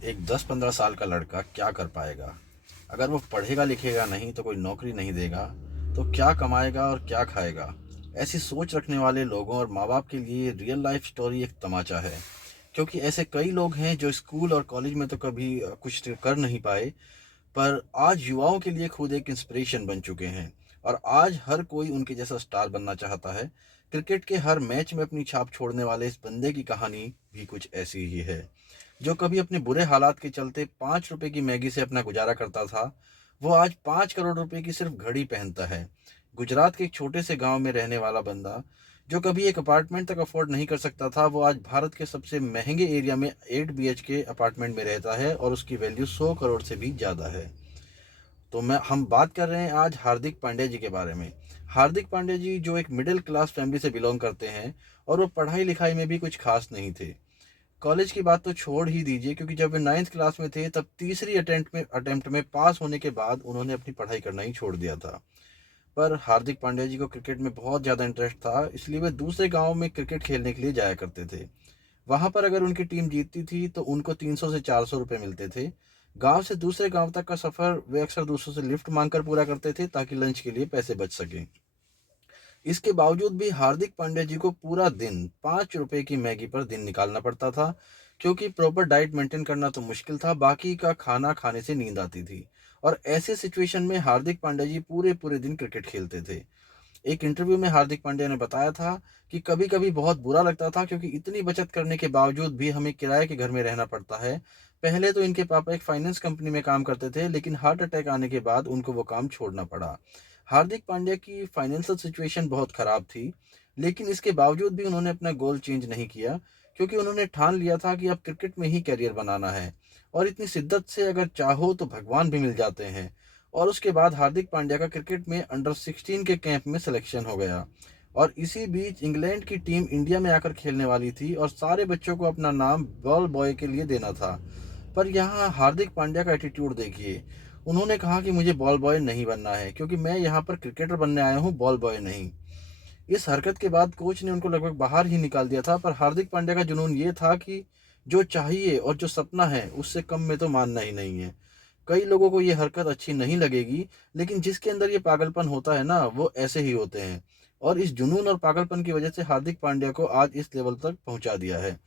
एक 10-15 साल का लड़का क्या कर पाएगा? अगर वो पढ़ेगा लिखेगा नहीं तो कोई नौकरी नहीं देगा, तो क्या कमाएगा और क्या खाएगा? ऐसी सोच रखने वाले लोगों और माँ बाप के लिए रियल लाइफ स्टोरी एक तमाचा है। क्योंकि ऐसे कई लोग हैं जो स्कूल और कॉलेज में तो कभी कुछ कर नहीं पाए, पर आज युवाओं के लिए खुद एक इंस्पिरेशन बन चुके हैं। और आज हर कोई उनके जैसा स्टार बनना चाहता है। क्रिकेट के हर मैच में अपनी छाप छोड़ने वाले इस बंदे की कहानी भी कुछ ऐसी ही है। जो कभी अपने बुरे हालात के चलते 5 रुपए की मैगी से अपना गुजारा करता था, वो आज 5 करोड़ रुपए की सिर्फ घड़ी पहनता है। गुजरात के एक छोटे से गांव में रहने वाला बंदा, जो कभी एक अपार्टमेंट तक अफोर्ड नहीं कर सकता था, वो आज भारत के सबसे महंगे एरिया में 8 BHK अपार्टमेंट में रहता है और उसकी वैल्यू 100 करोड़ से भी ज़्यादा है। तो हम बात कर रहे हैं आज हार्दिक पांड्या जी के बारे में। हार्दिक पांड्या जी जो एक मिडिल क्लास फैमिली से बिलोंग करते हैं, और वो पढ़ाई लिखाई में भी कुछ खास नहीं थे। कॉलेज की बात तो छोड़ ही दीजिए, क्योंकि जब वे 9th क्लास में थे तब तीसरी अटेम्प्ट में पास होने के बाद उन्होंने अपनी पढ़ाई करना ही छोड़ दिया था। पर हार्दिक पांड्या जी को क्रिकेट में बहुत ज़्यादा इंटरेस्ट था, इसलिए वे दूसरे गांव में क्रिकेट खेलने के लिए जाया करते थे। वहां पर अगर उनकी टीम जीतती थी तो उनको 300 से 400 रुपये मिलते थे। गांव से दूसरे गांव तक का सफ़र वे अक्सर दूसरों से लिफ्ट मांगकर पूरा करते थे, ताकि लंच के लिए पैसे बच सकें। इसके बावजूद भी हार्दिक पांड्या जी को पूरा दिन 5 रुपए की मैगी पर दिन निकालना पड़ता था, क्योंकि प्रॉपर डाइट मेंटेन करना तो मुश्किल था, बाकी का खाना खाने से नींद आती थी। और ऐसे सिचुएशन में हार्दिक पांड्या जी पूरे पूरे दिन क्रिकेट खेलते थे। एक इंटरव्यू में हार्दिक पांड्या ने बताया था कि कभी कभी बहुत बुरा लगता था, क्योंकि इतनी बचत करने के बावजूद भी हमें किराए के घर में रहना पड़ता है। पहले तो इनके पापा एक फाइनेंस कंपनी में काम करते थे, लेकिन हार्ट अटैक आने के बाद उनको वो काम छोड़ना पड़ा। हार्दिक पांड्या की फाइनेंशियल सिचुएशन बहुत ख़राब थी, लेकिन इसके बावजूद भी उन्होंने अपना गोल चेंज नहीं किया, क्योंकि उन्होंने ठान लिया था कि अब क्रिकेट में ही करियर बनाना है। और इतनी शिद्दत से अगर चाहो तो भगवान भी मिल जाते हैं। और उसके बाद हार्दिक पांड्या का क्रिकेट में अंडर 16 के कैंप में सिलेक्शन हो गया। और इसी बीच इंग्लैंड की टीम इंडिया में आकर खेलने वाली थी, और सारे बच्चों को अपना नाम बॉल बॉय के लिए देना था। पर यहाँ हार्दिक पांड्या का एटीट्यूड देखिए। उन्होंने कहा कि मुझे बॉल बॉय नहीं बनना है, क्योंकि मैं यहाँ पर क्रिकेटर बनने आया हूँ, बॉल बॉय नहीं। इस हरकत के बाद कोच ने उनको लगभग बाहर ही निकाल दिया था। पर हार्दिक पांड्या का जुनून ये था कि जो चाहिए और जो सपना है उससे कम में तो मानना ही नहीं है। कई लोगों को ये हरकत अच्छी नहीं लगेगी, लेकिन जिसके अंदर ये पागलपन होता है ना, वो ऐसे ही होते हैं। और इस जुनून और पागलपन की वजह से हार्दिक पांड्या को आज इस लेवल तक पहुंचा दिया है।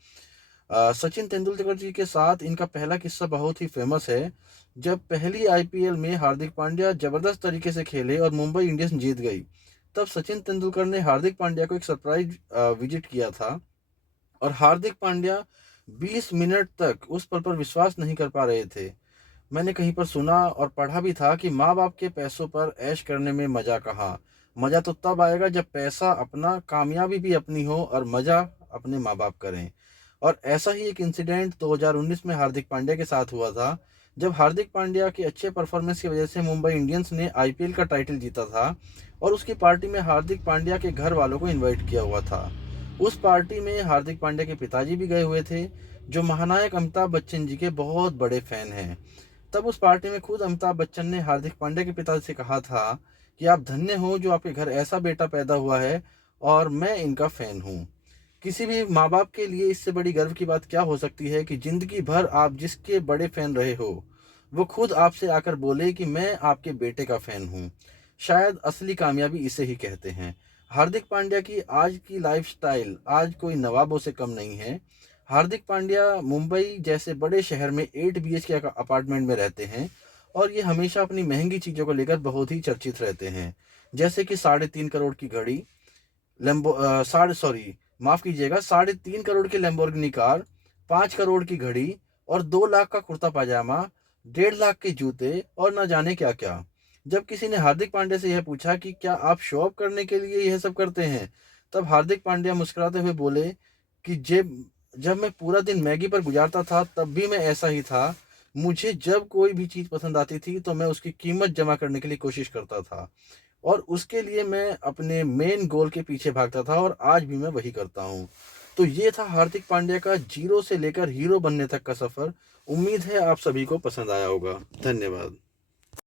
सचिन तेंदुलकर जी के साथ इनका पहला किस्सा बहुत ही फेमस है। जब पहली आईपीएल में हार्दिक पांड्या जबरदस्त तरीके से खेले और मुंबई इंडियंस जीत गई, तब सचिन तेंदुलकर ने हार्दिक पांड्या को एक सरप्राइज विजिट किया था। और हार्दिक पांड्या 20 मिनट तक उस पर विश्वास नहीं कर पा रहे थे। मैंने कहीं पर सुना और पढ़ा भी था कि माँ बाप के पैसों पर ऐश करने में मज़ा कहाँ। मज़ा तो तब आएगा जब पैसा अपना, कामयाबी भी अपनी हो और मज़ा अपने माँ बाप करें। और ऐसा ही एक इंसिडेंट 2019 में हार्दिक पांड्या के साथ हुआ था, जब हार्दिक पांड्या के अच्छे परफॉर्मेंस की वजह से मुंबई इंडियंस ने आईपीएल का टाइटल जीता था। और उसकी पार्टी में हार्दिक पांड्या के घर वालों को इनवाइट किया हुआ था। उस पार्टी में हार्दिक पांड्या के पिताजी भी गए हुए थे, जो महानायक अमिताभ बच्चन जी के बहुत बड़े फैन हैं। तब उस पार्टी में खुद अमिताभ बच्चन ने हार्दिक पांड्या के पिता से कहा था कि आप धन्य हो जो आपके घर ऐसा बेटा पैदा हुआ है, और मैं इनका फैन हूँ। किसी भी माँ बाप के लिए इससे बड़ी गर्व की बात क्या हो सकती है कि जिंदगी भर आप जिसके बड़े फैन रहे हो, वो खुद आपसे आकर बोले कि मैं आपके बेटे का फैन हूँ। शायद असली कामयाबी इसे ही कहते हैं। हार्दिक पांड्या की आज की लाइफस्टाइल आज कोई नवाबों से कम नहीं है। हार्दिक पांड्या मुंबई जैसे बड़े शहर में 8 BHK का अपार्टमेंट में रहते हैं, और ये हमेशा अपनी महंगी चीज़ों को लेकर बहुत ही चर्चित रहते हैं। जैसे कि 3.5 करोड़ की घड़ी, लैम्बो साढ़े सॉरी माफ़ कीजिएगा, 3.5 करोड़ की लैम्बोर्गिनी कार, 5 करोड़ की घड़ी, और 2 लाख का कुर्ता पाजामा, 1.5 लाख के जूते, और न जाने क्या क्या। जब किसी ने हार्दिक पांड्या से यह पूछा कि क्या आप शो ऑफ करने के लिए यह सब करते हैं, तब हार्दिक पांड्या मुस्कुराते हुए बोले कि जब जब मैं पूरा दिन मैगी पर गुजारता था तब भी मैं ऐसा ही था। मुझे जब कोई भी चीज़ पसंद आती थी तो मैं उसकी कीमत जमा करने के लिए कोशिश करता था, और उसके लिए मैं अपने मेन गोल के पीछे भागता था, और आज भी मैं वही करता हूँ। तो ये था हार्दिक पांड्या का जीरो से लेकर हीरो बनने तक का सफ़र। उम्मीद है आप सभी को पसंद आया होगा। धन्यवाद।